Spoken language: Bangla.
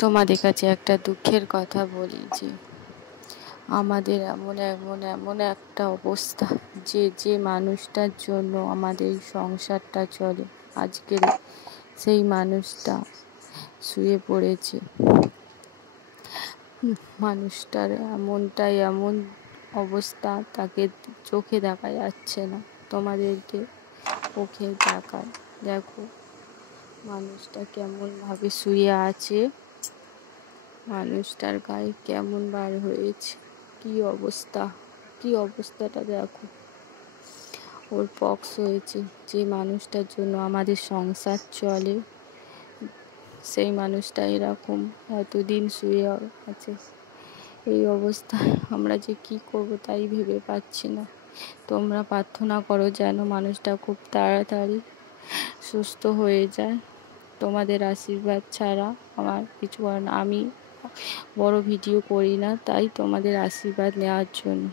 তোমাদের কাছে একটা দুঃখের কথা বলি যে আমাদের এমন একটা অবস্থা যে মানুষটার জন্য আমাদের সংসারটা চলে, আজকের সেই মানুষটা শুয়ে পড়েছে। মানুষটার এমন অবস্থা, তাকে চোখে দেখা যাচ্ছে না। তোমাদেরকে চোখে দেখায়, দেখো মানুষটা কেমন ভাবে শুয়ে আছে, মানুষটার গায়ে কেমন বার হয়েছে, কি অবস্থাটা দেখো। ওর পক্স হয়েছে। যে মানুষটার জন্য আমাদের সংসার চলে, সেই মানুষটা এরকম এতদিন শুয়ে আছে। এই অবস্থায় আমরা যে কি করব তাই ভেবে পাচ্ছি না। তোমরা প্রার্থনা করো যেন মানুষটা খুব তাড়াতাড়ি সুস্থ হয়ে যায়। তোমাদের আশীর্বাদ ছাড়া আমার কিছু আর না। আমি বড় ভিডিও করি না, তাই তোমাদের আশীর্বাদ নেওয়ার জন্য।